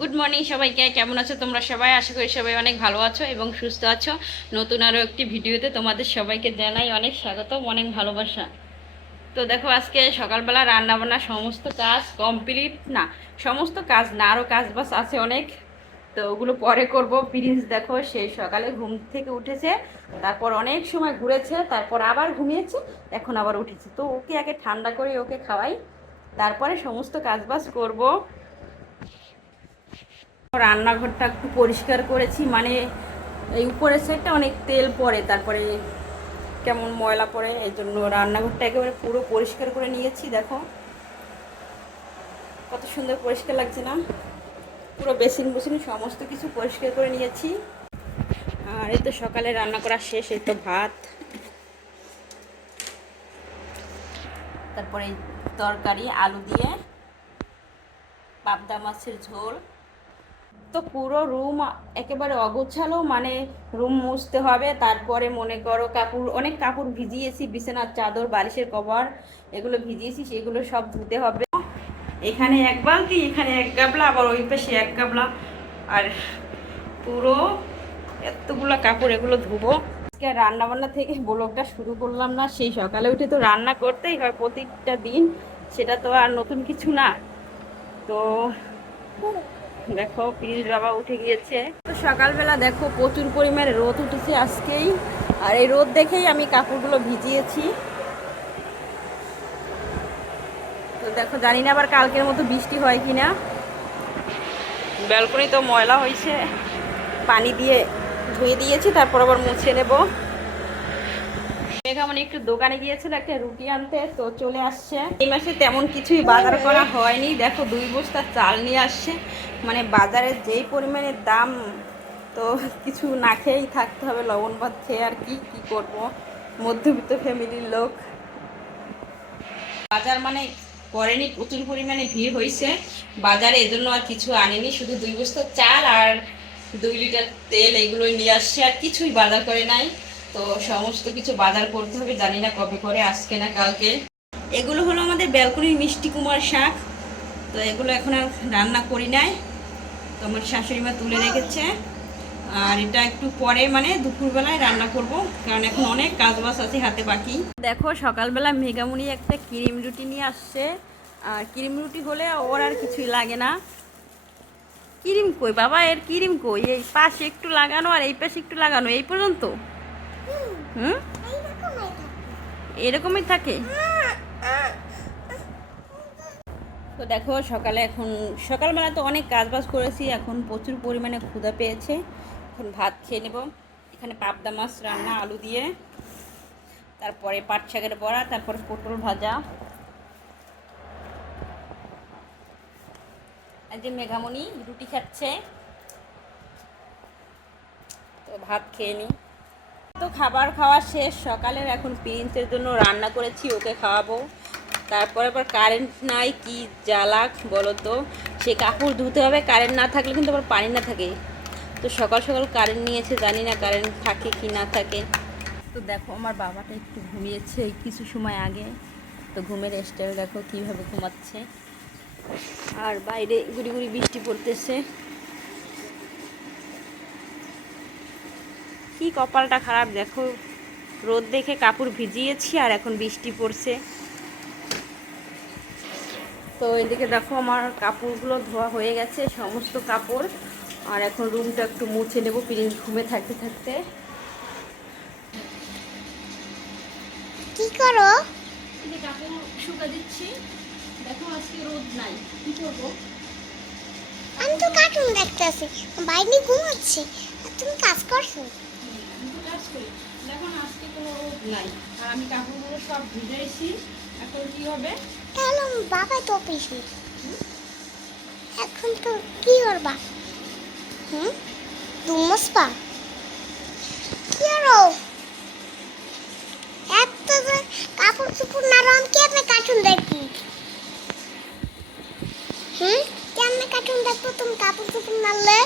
Good morning সবাইকে, কেমন আছো তোমরা সবাই? আশা করি সবাই অনেক ভালো আছো এবং সুস্থ আছো। নতুন আরও একটি ভিডিওতে তোমাদের সবাইকে জানাই অনেক স্বাগত অনেক ভালোবাসা। তো দেখো, আজকে সকালবেলা রান্না বান্না সমস্ত কাজ কমপ্লিট না, সমস্ত কাজ না আরও কাজ বাস আছে অনেক। তো ওগুলো পরে করব। প্রিন্স দেখো সেই সকালে ঘুম থেকে উঠেছে, তারপর অনেক সময় ঘুরেছে, তারপর আবার ঘুমিয়েছে, এখন আবার উঠেছে। তো ওকে আগে ঠান্ডা করে ওকে খাওয়াই, তারপরে সমস্ত কাজবাজ করব। রান্নাঘরটা একটু পরিষ্কার করেছি মানে এই উপরের সাইডটা অনেক তেল পড়ে, তারপরে কেমন ময়লা পড়ে, এই জন্য রান্নাঘরটা একেবারে পুরো পরিষ্কার করে নিয়েছি, দেখো। কত সুন্দর পরিষ্কার লাগছে না? পুরো বেসিন বুসিন সমস্ত কিছু পরিষ্কার করে নিয়েছি। আর এই তো সকালে রান্না করা শেষ, এই তো ভাত। তারপরে তরকারি, আলু দিয়ে, পাবদা মাছের ঝোল। তো পুরো রুম একেবারে অগোছালো মানে রুম মুছতে হবে। তারপরে মনে করো কাপড়, অনেক কাপড় ভিজিয়েছি, বিছানার চাদর, বালিশের কভার, এগুলো ভিজিয়েছি, সেগুলো সব ধুতে হবে। এখানে এক বালতি, এখানে এক গাবলা, আবার ওই পাশে এক গাবলা। আর পুরো এতগুলো কাপড় এগুলো ধুবো। আজকে রান্নাবান্না থেকে ব্লগটা শুরু করলাম না, সেই সকালে উঠে তো রান্না করতেই হয় প্রতিটা দিন। সেটা তো আর নতুন কিছু না। তো দেখো প্রিন্স বাবা উঠে গিয়েছে। তো সকালবেলা দেখো, প্রচুর পরিমাণে রোদ উঠেছে আজকেই। আর এই রোদ দেখেই আমি কাপড়গুলো ভিজিয়েছি। তো দেখো, জানি না আবার কালকের মতো বৃষ্টি হয় কি না ব্যালকনি তো ময়লা হয়েছে। পানি দিয়ে ধুয়ে দিয়েছি, তারপর আবার মুছে নেব। মেঘামণি একটু দোকানে গিয়েছিল, একটা রুটি আনতে, তো চলে আসছে। এই মাসে তেমন কিছুই বাজার করা হয়নি। দেখো, দুই বস্তা চাল নিয়ে আসছে। মানে বাজারে যেই পরিমাণে দাম, তো কিছু না খেয়েই থাকতে হবে। লবণ ভাত খেয়ে আর কি কি করব? মধ্যবিত্ত ফ্যামিলির লোক। বাজার মানে করেনি, প্রচুর পরিমাণে ভিড় হয়েছে। বাজারে এজন্য আর কিছু আনেনি, শুধু দুই বস্তা চাল আর দুই লিটার তেল এগুলোই নিয়ে আসছে। আর কিছুই বাজার করে নাই। তো সমস্ত কিছু বাজার করতে হবে, জানি না কবে করে, আজকে না কালকে। এগুলো হলো আমাদের ব্যালকনির মিষ্টি কুমার শাক। তো এগুলো এখন আর রান্না করি নাই। তো আমার শাশুড়ি মা তুলে রেখেছে। আর এটা একটু পরে মানে দুপুরবেলায় রান্না করব, কারণ এখন অনেক কাজ বাজ আছে হাতে বাকি। দেখো, সকালবেলা মেগামুনি একটা ক্রিম রুটি নিয়ে আসছে। আর ক্রিম রুটি হলে ওর আর কিছুই লাগে না। ক্রিম কই বাবা, এর ক্রিম কই? এই পাশে একটু লাগানো আর এই পাশে একটু লাগানো, এই পর্যন্ত? এরকমই থাকে? তো দেখো, সকালে এখন, সকালবেলা তো অনেক কাজ বাজ করেছি, এখন প্রচুর পরিমাণে ক্ষুধা পেয়েছে। এখন ভাত খেয়ে নেব। এখানে পাবদা মাছ রান্না, আলু দিয়ে। তারপরে পাট শাকের বড়া, তারপরে পটল ভাজা। আর যে মেঘামণি রুটি খাচ্ছে। তো ভাত খেয়ে নিই তো খাবার খাওয়া শেষ। সকালের এখন প্রিন্সের জন্য রান্না করেছি, ওকে খাওয়াবো। তারপরে আবার কারেন্ট নাই, কি জ্বালাক বলো তো? সে কাপড় ধুতে হবে কারেন্ট না থাকলে কিন্তু আবার পানি না থাকে। তো সকাল সকাল কারেন্ট নিয়েছে, জানি না কারেন্ট থাকে কি না থাকে। তো দেখো, আমার বাবাটা একটু ঘুমিয়েছে কিছু সময় আগে। তো ঘুমের স্টাইল দেখো কীভাবে ঘুমাচ্ছে। আর বাইরে গুড়ি গুড়ি বৃষ্টি পড়তেছে। কি কপালটা খারাপ? দেখো রোদ দেখে কাপড় ভিজিয়েছি আর এখন বৃষ্টি পড়ছে। তো এদিকে দেখো আমার কাপড়গুলো ধোয়া হয়ে গেছে সমস্ত কাপড়। আর এখন রুমটা একটু মুছে নেব প্রিন্স ঘুমে থাকতে থাকতে। কি করো? কাপড় শুকা দিচ্ছি। দেখো আজকে রোদ নাই। কি করব? আমি তো কার্টুন দেখতেছি বাইরে ঘুমাচ্ছি। তুমি কাজ করছ? কাজ করি দেখো আজকে কোনো রোদ নাই। আর আমি কাপড়গুলো সব ভিজাইছি। এখন কি হবে? বাবা তো অফিসে। এখন তো কি করবা হুম? দুমস পা কি এত কাপড় চুপড় না রম কেমনে কার্টুন দেখবি? হুম? কেমনে কার্টুন দেখব তুমি কাপড় চুপড় নাড়লে?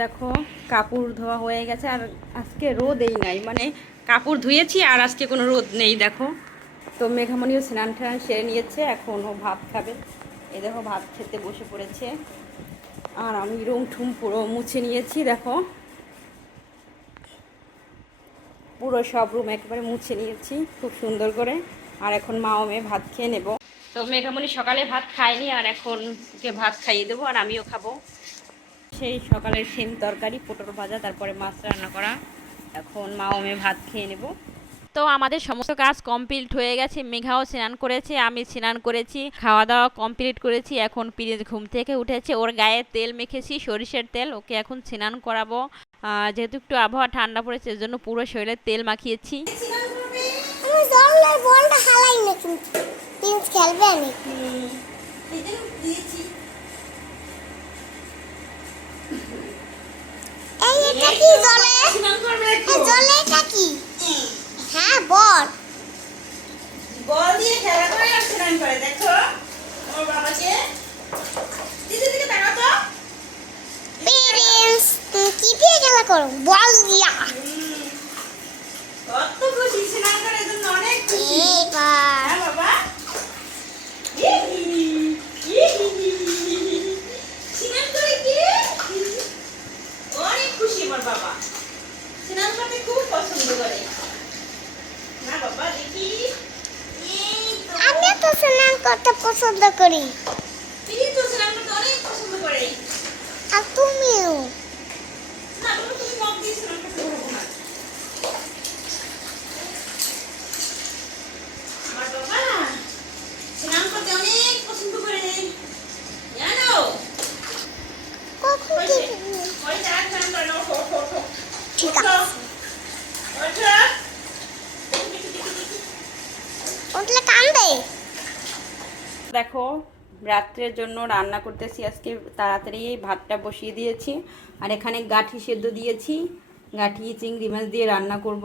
দেখো, কাপড় ধোয়া হয়ে গেছে আর আজকে রোদেই নাই। মানে কাপড় ধুয়েছি আর আজকে কোনো রোদ নেই, দেখো। তো মেঘামণিও স্নান টান সেরে নিয়েছে, এখন ও ভাত খাবে। এ দেখো, ভাত খেতে বসে পড়েছে। আর আমি রুম ঠুম পুরো মুছে নিয়েছি, দেখো। পুরো সব রুম একেবারে মুছে নিয়েছি, খুব সুন্দর করে। আর এখন মা ও মেয়ে ভাত খেয়ে নেব। তো মেঘামণি সকালে ভাত খায়নি, আর এখন ওকে ভাত খাইয়ে দেবো, আর আমিও খাব। সেই সকালের সেম তরকারি পটল ভাজা তারপরে মাছ রান্না করা। এখন মা ও মেয়ে ভাত খেয়ে নেব। তো আমাদের সমস্ত কাজ কমপ্লিট হয়ে গেছে। মেঘাও স্নান করেছে আমি স্নান করেছি খাওয়া দাওয়া কমপ্লিট করেছি। এখন পিরিজ ঘুম থেকে উঠেছে। ওর গায়ে তেল মেখেছি সরিষার তেল ওকে এখন স্নান করাবো। যেহেতু একটু আবহাওয়া ঠান্ডা পড়েছে এর জন্য পুরো শরীরে তেল মাখিয়েছি। খেলবে না এই এটা কি জলে? জলে এটা কি? হ্যাঁ বল। বল দিয়ে খেলা করে আর স্নান করে দেখো। ওর বাবাকে। দিদি দিকে তাকাও তো। প্রিন্স কি দিয়ে খেলা করো? বল দিয়া। কত খুশি স্নান করে জন্য অনেক খুশি এবার হ্যাঁ বাবা ইহি, ইহি। স্নান করে কি অনেক খুশি আমার বাবা স্নান করতে খুব পছন্দ করে না বাবা দেখি আমি তো স্নান করতে পছন্দ করি। তিনি তো স্নান করতে অনেক পছন্দ করে। আর তুমিও না বাবা তুমি মগ দিয়ে স্নান করতে পারব না আমার বাবা স্নান করতে অনেক পছন্দ করে জানো কখন হয়েছে কি হয়েছে আর স্নান করে না ওঠো ওঠো ওঠো ঠিক ওঠো আছে ওঠো উঠলে কান্দে দেখো রাত্রের জন্য রান্না করতেছি। আজকে তাড়াতাড়ি ভাতটা বসিয়ে দিয়েছি। আর এখানে গাঠি সেদ্ধ দিয়েছি। গাঠি, চিংড়ি মাছ দিয়ে রান্না করব।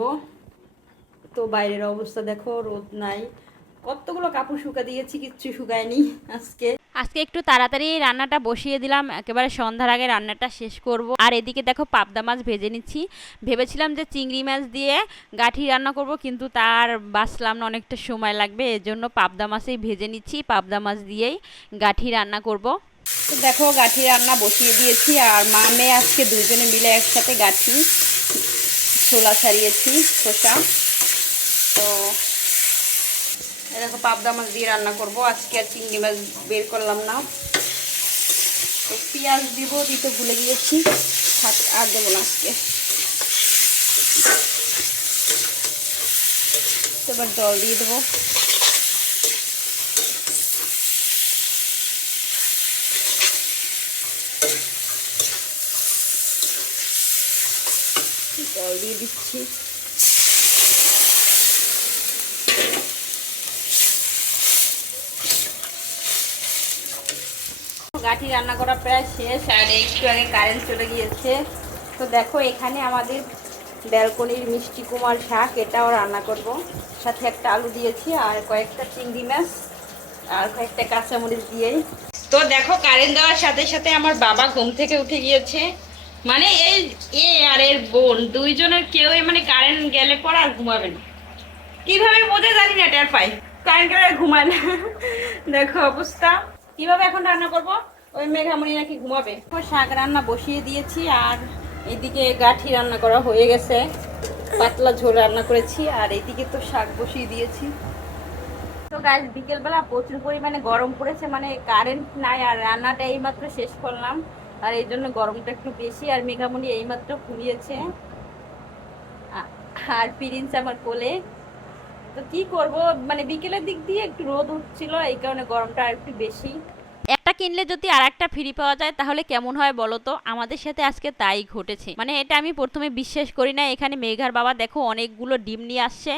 তো বাইরের অবস্থা দেখো, রোদ নাই। কতগুলো কাপড় শুকা দিয়েছি, কিচ্ছু শুকায়নি আজকে। আজকে একটু তাড়াতাড়ি রান্নাটা বসিয়ে দিলাম, একেবারে সন্ধ্যার আগে রান্নাটা শেষ করব। আর এদিকে দেখো পাবদা মাছ ভেজে নিচ্ছি। ভেবেছিলাম যে চিংড়ি মাছ দিয়ে গাঠি রান্না করব, কিন্তু তার বাঁচলাম না, অনেকটা সময় লাগবে। এর জন্য পাবদা মাছেই ভেজে নিচ্ছি, পাবদা মাছ দিয়েই গাঠি রান্না করব। তো দেখো গাঠি রান্না বসিয়ে দিয়েছি, আর মা মেয়ে আজকে দুজনে মিলে একসাথে গাঠি, ছোলা ছাড়িয়েছি খোসা তো এরকম পাবদা মাছ দিয়ে রান্না করব। আজকে আর চিংড়ি মাছ বের করলাম না। তো পেঁয়াজ দিব দিতে ভুলে গিয়েছি। আর দেবো না আজকে। এবার জল দিয়ে দেবো। জল দিয়ে দিচ্ছি। গাঠি রান্না করা প্রায় শেষ আর একটু আগে কারেন্ট চলে গিয়েছে। তো দেখো, এখানে আমাদের ব্যালকনির মিষ্টি কুমার শাক, এটাও রান্না করব। সাথে একটা আলু দিয়েছি আর কয়েকটা চিংড়ি মাছ আর কয়েকটা কাঁচামরিচ দিয়েই। তো দেখো কারেন্ট দেওয়ার সাথে সাথে আমার বাবা ঘুম থেকে উঠে গিয়েছে। মানে এই এ আর এর বোন দুইজনের কেউই মানে কারেন্ট গেলে পর আর ঘুমাবে না। কীভাবে বোঝে জানি না, টের পাই। কারেন্ট গেলে ঘুমায় না। দেখো অবস্থা। কীভাবে এখন রান্না করব? ওই মেঘামণি নাকি ঘুমাবে। শাক রান্না বসিয়ে দিয়েছি আর এদিকে গাঠি রান্না করা হয়ে গেছে। পাতলা ঝোল রান্না করেছি আর এদিকে তো শাক বসিয়ে দিয়েছি। তো গাছ বিকেলবেলা প্রচুর পরিমাণে গরম পড়েছে মানে কারেন্ট নাই আর রান্নাটা এইমাত্র শেষ করলাম। আর এই জন্য গরমটা একটু বেশি আর মেঘামণি এইমাত্র আ- আর প্রিন্স আমার কোলে। তো কি করব? মানে বিকেলের দিক দিয়ে একটু রোদ উঠছিল এই কারণে গরমটা আর একটু বেশি। একটা কিনলে যদি আর একটা ফ্রি পাওয়া যায়, তাহলে কেমন হয় বলো তো? আমাদের সাথে আজকে তাই ঘটেছে। মানে এটা আমি প্রথমে বিশ্বাস করি না। এখানে মেঘার বাবা দেখো অনেকগুলো ডিম নিয়ে আসছে।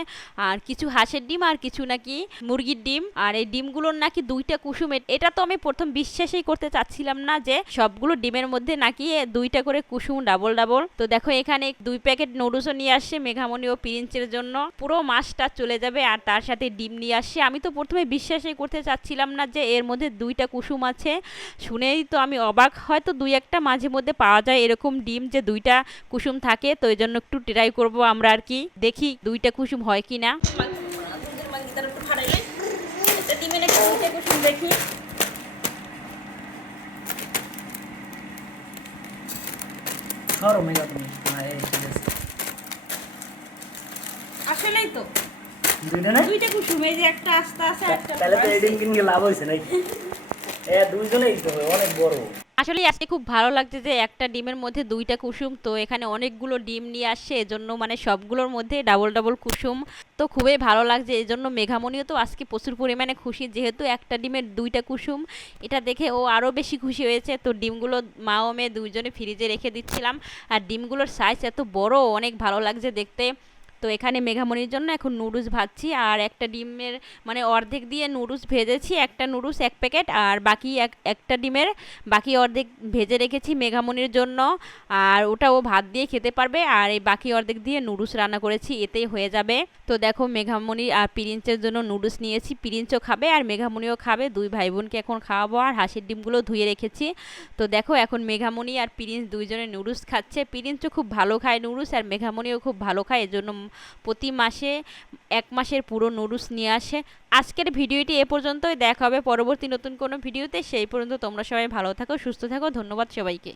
আর কিছু হাঁসের ডিম আর কিছু নাকি মুরগির ডিম। আর এই ডিমগুলোর নাকি দুইটা কুসুম। এটা তো আমি প্রথম বিশ্বাসই করতে চাচ্ছিলাম না যে সবগুলো ডিমের মধ্যে নাকি দুইটা করে কুসুম ডাবল ডাবল তো দেখো এখানে দুই প্যাকেট নুডলসও নিয়ে আসছে মেঘামণি ও প্রিন্সের জন্য। পুরো মাছটা চলে যাবে আর তার সাথে ডিম নিয়ে আসছে। আমি তো প্রথমে বিশ্বাসই করতে চাচ্ছিলাম না যে এর মধ্যে দুইটা কুসুম আছে। যাচ্ছে শুনেই তো আমি অবাক হয়তো দুই একটা মাঝে মধ্যে পাওয়া যায় এরকম ডিম যে দুইটা কুসুম থাকে তো এই জন্য একটু ট্রাই করব আমরা আর কি দেখি দুইটা কুসুম হয় কি না দেখি আসলেই তো। দুইটা কুসুম এই যে একটা আস্তে আস্তে একটা তাহলে তো এডিং কিনে লাভ হইছে নাকি? বড়। আসলে আজকে খুব ভালো লাগছে যে একটা ডিমের মধ্যে দুইটা কুসুম, তো এখানে অনেকগুলো ডিম নিয়ে আসছে, এজন্য মানে সবগুলোর মধ্যে ডাবল ডাবল কুসুম। তো খুবই ভালো লাগছে এই জন্য মেঘামণিও তো আজকে প্রচুর পরিমাণে খুশি, যেহেতু একটা ডিমের দুইটা কুসুম। এটা দেখে ও আরও বেশি খুশি হয়েছে, তো ডিমগুলো মা ও মেয়ে দুইজনে ফ্রিজে রেখে দিচ্ছিলাম। আর ডিমগুলোর সাইজ এত বড়, অনেক ভালো লাগছে দেখতে। তো এখানে মেঘামণির জন্য এখন নুডলস ভাজছি আর একটা ডিমের মানে অর্ধেক দিয়ে নুডলস ভেজেছি, একটা নুডলস এক প্যাকেট আর বাকি এক, একটা ডিমের বাকি অর্ধেক ভেজে রেখেছি মেঘামণির জন্য। আর ওটা ও ভাত দিয়ে খেতে পারবে আর এই বাকি অর্ধেক দিয়ে নুডলস রান্না করেছি, এতেই হয়ে যাবে। তো দেখো মেঘামণি আর পিরিঞ্চের জন্য নুডলস নিয়েছি, পিরিঞ্চও খাবে আর মেঘামণিও খাবে। দুই ভাই বোনকে এখন খাওয়াবো আর হাঁসের ডিমগুলো ধুয়ে রেখেছি। তো দেখো এখন মেঘামণি আর পিরিঞ্চ দুইজনে নুডলস খাচ্ছে। পিরিঞ্চও খুব ভালো খায় নুডলস আর মেঘামণিও খুব ভালো খায়, এজন্য প্রতি মাসে এক মাসের পুরো নুডলস নিয়ে আসে। আজকের ভিডিওটি এ পর্যন্তই। দেখা হবে পরবর্তী নতুন কোনো ভিডিওতে। সেই পর্যন্ত তোমরা সবাই ভালো থাকো, সুস্থ থাকো। ধন্যবাদ সবাইকে।